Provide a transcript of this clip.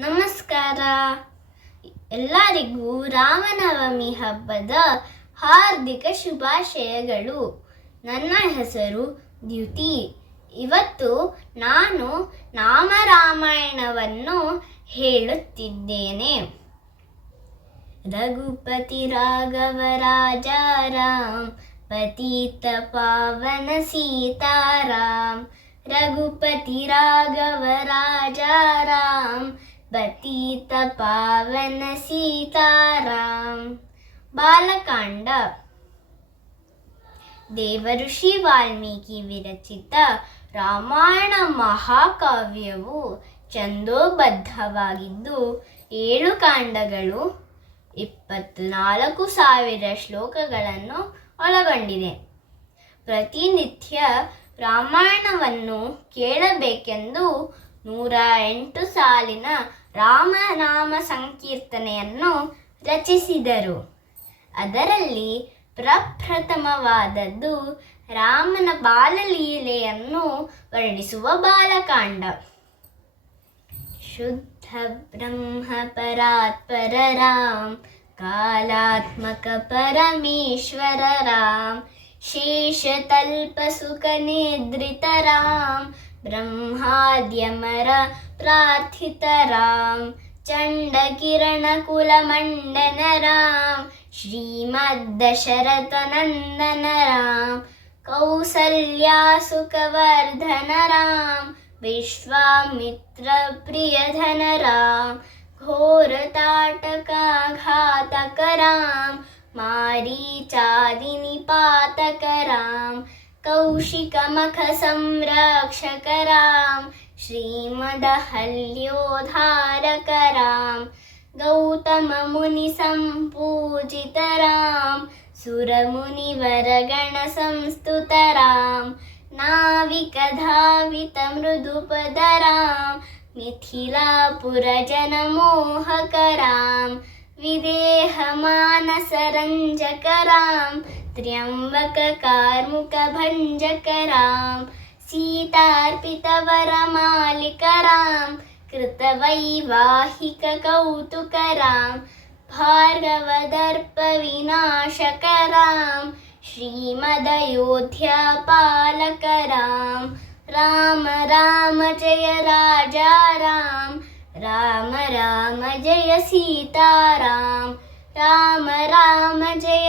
ನಮಸ್ಕಾರ. ಎಲ್ಲರಿಗೂ ರಾಮನವಮಿ ಹಬ್ಬದ ಹಾರ್ದಿಕ ಶುಭಾಶಯಗಳು. ನನ್ನ ಹೆಸರು ದ್ಯುತಿ. ಇವತ್ತು ನಾನು ನಾಮರಾಮಾಯಣವನ್ನು ಹೇಳುತ್ತಿದ್ದೇನೆ. ರಘುಪತಿ ರಾಘವ ರಾಜ ರಾಮ್ ಪತಿತ ಪಾವನ ಸೀತಾರಾಮ್ ರಘುಪತಿ ರಾಘವ ರಾಜ ಪತಿತ ಪಾವನ ಸೀತಾರಾಮ್ ಬಾಲಕಾಂಡ. ದೇವಋಷಿ ವಾಲ್ಮೀಕಿ ವಿರಚಿತ ರಾಮಾಯಣ ಮಹಾಕಾವ್ಯವು ಛಂದೋಬದ್ಧವಾಗಿದ್ದು, ಏಳು ಕಾಂಡಗಳು ಇಪ್ಪತ್ನಾಲ್ಕು ಸಾವಿರ ಶ್ಲೋಕಗಳನ್ನು ಒಳಗೊಂಡಿದೆ. ಪ್ರತಿನಿತ್ಯ ರಾಮಾಯಣವನ್ನು ಕೇಳಬೇಕೆಂದು ನೂರ ಎಂಟು ಸಾಲಿನ ರಾಮನಾಮ ಸಂಕೀರ್ತನೆಯನ್ನು ರಚಿಸಿದರು. ಅದರಲ್ಲಿ ಪ್ರಪ್ರಥಮವಾದದ್ದು ರಾಮನ ಬಾಲಲೀಲೆಯನ್ನು ವರ್ಣಿಸುವ ಬಾಲಕಾಂಡ. ಶುದ್ಧ ಬ್ರಹ್ಮ ಪರಾತ್ಪರ ರಾಮ್, ಕಾಲಾತ್ಮಕ ಪರಮೇಶ್ವರ ರಾಮ್, ಶೇಷತಲ್ಪ ಸುಖ ನಿದ್ರಿತ ರಾಮ್ ब्रह्माद्यमर ब्रह्माद्यमरप्रार्थितरां चण्डकिरणकुलमण्डनराम श्रीमद्दशरथनन्दनराम कौसल्यासुकवर्धनराम विश्वामित्रप्रियधनराम घोरताटकाघातकरां मारीचादिनिपातकराम् कौशिकमखसंरक्षकरां श्रीमदहल्योधारकरां गौतममुनिसम्पूजितरां सुरमुनिवरगणसंस्तुतरां नाविकधा वितमृदुपधरां मिथिलापुरजनमोहकरां विदेहमानसरञ्जकरां त्र्यंबक कार्मुक त्र्यम्बककार्मुकभञ्जकरां सीतार्पितवरमालिकरां कृतवैवाहिककौतुकरां भार्गवदर्पविनाशकरां श्रीमदयोध्यापालकरां राम राम जय राजा राम राम राम जय सीताराम, राम राम जय